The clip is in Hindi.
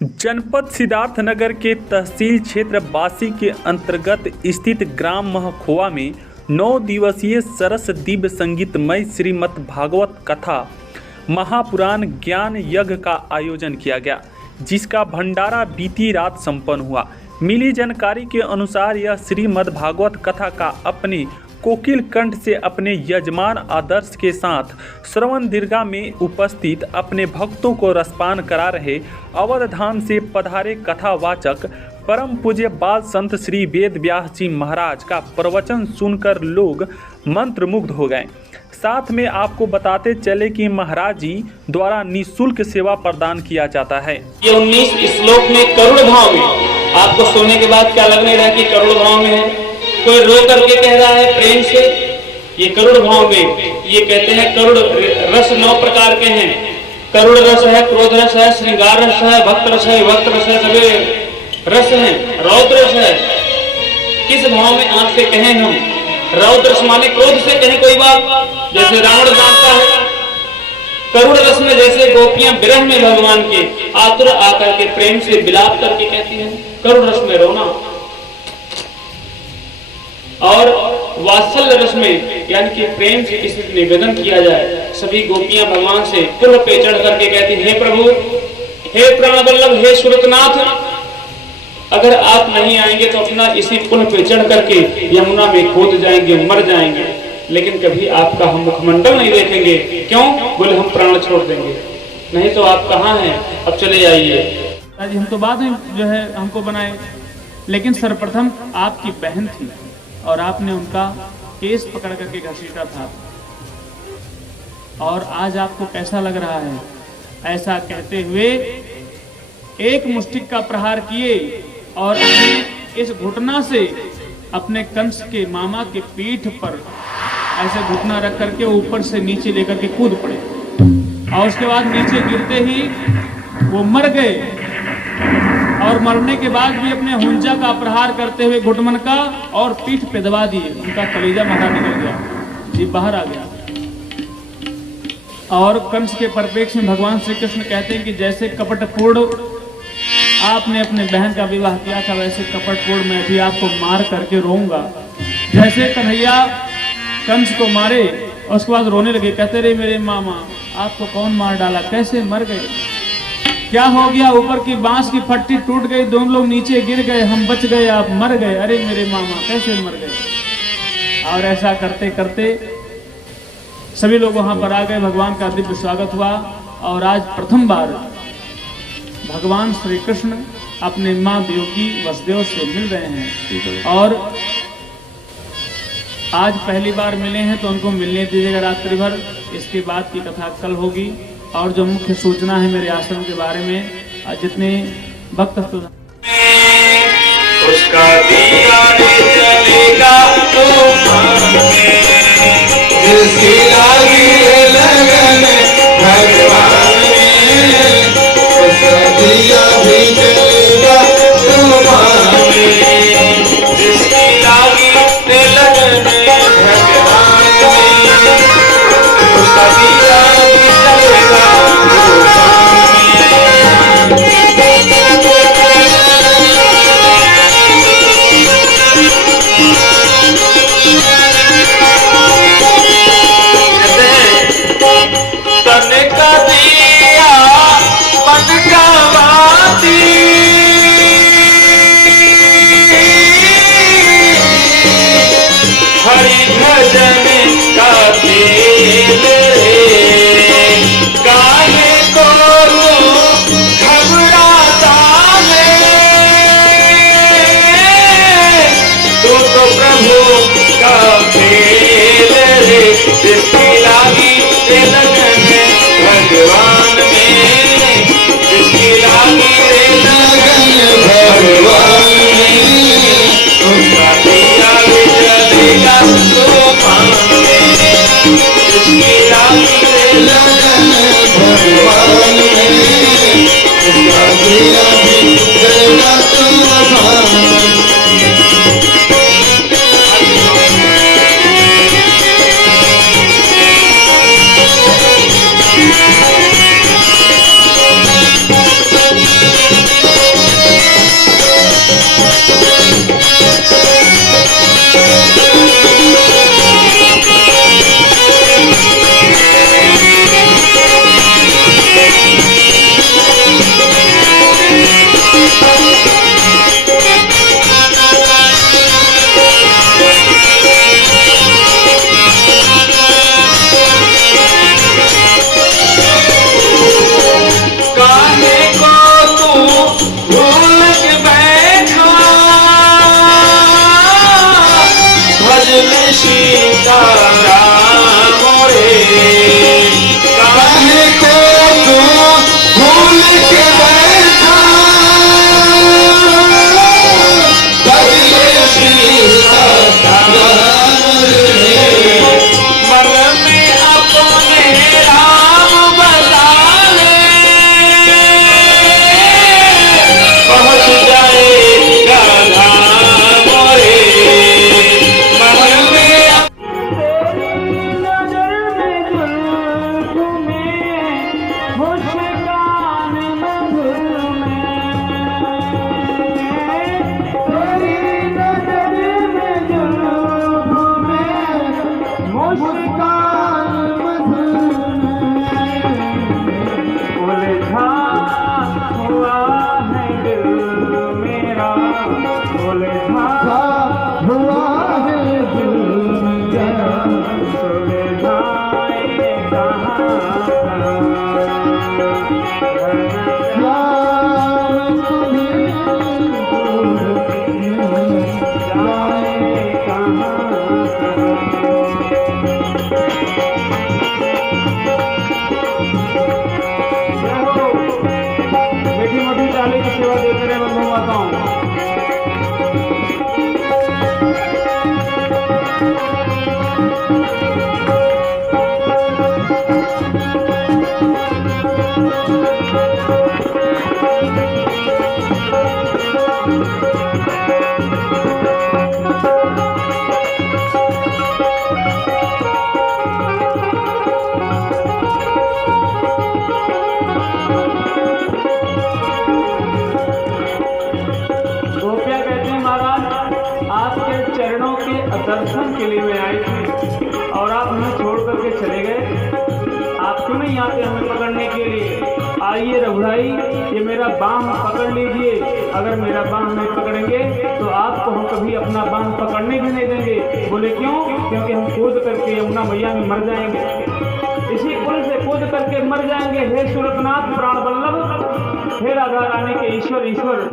जनपद सिद्धार्थनगर के तहसील क्षेत्र बासी के अंतर्गत स्थित ग्राम महखोवा में 9 दिवसीय सरस दिव्य संगीतमय श्रीमद् भागवत कथा महापुराण ज्ञान यज्ञ का आयोजन किया गया, जिसका भंडारा बीती रात संपन्न हुआ। मिली जानकारी के अनुसार यह श्रीमद् भागवत कथा का अपने कोकिल कंठ से अपने यजमान आदर्श के साथ श्रवण दीर्घा में उपस्थित अपने भक्तों को रसपान करा रहे अवध धाम से पधारे कथावाचक परम पूज्य बाल संत श्री वेद व्यास जी महाराज का प्रवचन सुनकर लोग मंत्रमुग्ध हो गए। साथ में आपको बताते चले कि महाराज जी द्वारा निःशुल्क सेवा प्रदान किया जाता है। ये 19 श्लोक में करुण भाव में आपको सुनने के बाद क्या लगने लगा कि करुण भाव में है। कोई रो करके कह रहा है प्रेम से, ये करुण भाव में। ये कहते हैं करुण रस 9 प्रकार के हैं। करुण रस है, क्रोध रस है, श्रृंगार रस है, भक्त रस है, विभक्त रस है, सभी रस हैं। रौद्र रस है। किस भाव में आप से कहें हम? रौद्र रस माने क्रोध से कहें कोई बात, जैसे रावण जानता है। करुण रस में जैसे गोपियां विरह में भगवान के आतुर आकर के प्रेम से विलाप करके कहती हैं, करुण रस में रोना। और वात्सल्य रस में यानी कि प्रेम से किसी से निवेदन किया जाए, सभी गोपियां भगवान से पुल पे चढ़ करके कहती, हे प्रभु, हे प्राणवल्लभ, हे सुरतनाथ, अगर आप नहीं आएंगे तो अपना इसी पुल पे चढ़ करके यमुना में कूद जाएंगे, मर जाएंगे, लेकिन कभी आपका हम मुखमंडल नहीं देखेंगे। क्यों? बोले हम प्राण छोड़ देंगे। नहीं तो आप कहाँ हैं, अब चले आइए। हम तो बाद में जो है हमको बनाए, लेकिन सर्वप्रथम आपकी बहन थी और आपने उनका केस पकड़ करके घसीटा था। और आज आपको कैसा लग रहा है? ऐसा कहते हुए एक मुष्टिक का प्रहार किए और अपने इस घुटना से अपने कंस के मामा के पीठ पर ऐसे घुटना रख करके ऊपर से नीचे लेकर के कूद पड़े। और उसके बाद नीचे गिरते ही वो मर गए। और मरने के बाद भी अपने हुंजा का प्रहार करते हुए घुटमन का और पीठ पे दबा दिए, उनका कलेजा बाहर निकल गया, जीभ बाहर आ गया। और कंस के परिप्रेक्ष्य में भगवान श्री कृष्ण कहते हैं कि जैसे कपटपूर्ण आपने अपने बहन का विवाह किया था, वैसे कपटपूर्ण मैं भी आपको मार करके रोऊंगा। जैसे कन्हैया कंस को मारे और उसके बाद रोने लगे, कहते रहे मेरे मामा, आपको कौन मार डाला, कैसे मर गए, क्या हो गया? ऊपर की बांस की फट्टी टूट गई, दोनों लोग नीचे गिर गए, हम बच गए, आप मर गए, अरे मेरे मामा कैसे मर गए। और ऐसा करते करते सभी लोग वहां पर आ गए, भगवान का दिव्य स्वागत हुआ। और आज प्रथम बार भगवान श्री कृष्ण अपने माँ वियोगी वसुदेव से मिल रहे हैं। और आज पहली बार मिले हैं तो उनको मिलने दीजिएगा रात्रि भर। इसके बाद की कथा कल होगी। और जो मुख्य सूचना है मेरे आश्रम के बारे में, जितने भक्त उसका दिया चलेगा तो जिसकी लागी है लगन भगवान में, उसका दिया भी चलेगा तुम्हारे, जिसकी लागी है लगन भगवान में, उसका दिया भी चलेगा दर्शन के लिए मैं आई थी और आप हमें छोड़ करके चले गए। आप क्यों नहीं आते हमें पकड़ने के लिए? आइए रघुराई, ये मेरा बांह पकड़ लीजिए। अगर मेरा बांह नहीं पकड़ेंगे तो आपको हम कभी अपना बांह पकड़ने भी नहीं देंगे। बोले क्यों? क्योंकि हम कूद करके यमुना मैया में मर जाएंगे, इसी पुल से कूद करके मर जाएंगे। हे सुरतनाथ प्राण वल्लभ, हे राधा रानी के ईश्वर ईश्वर।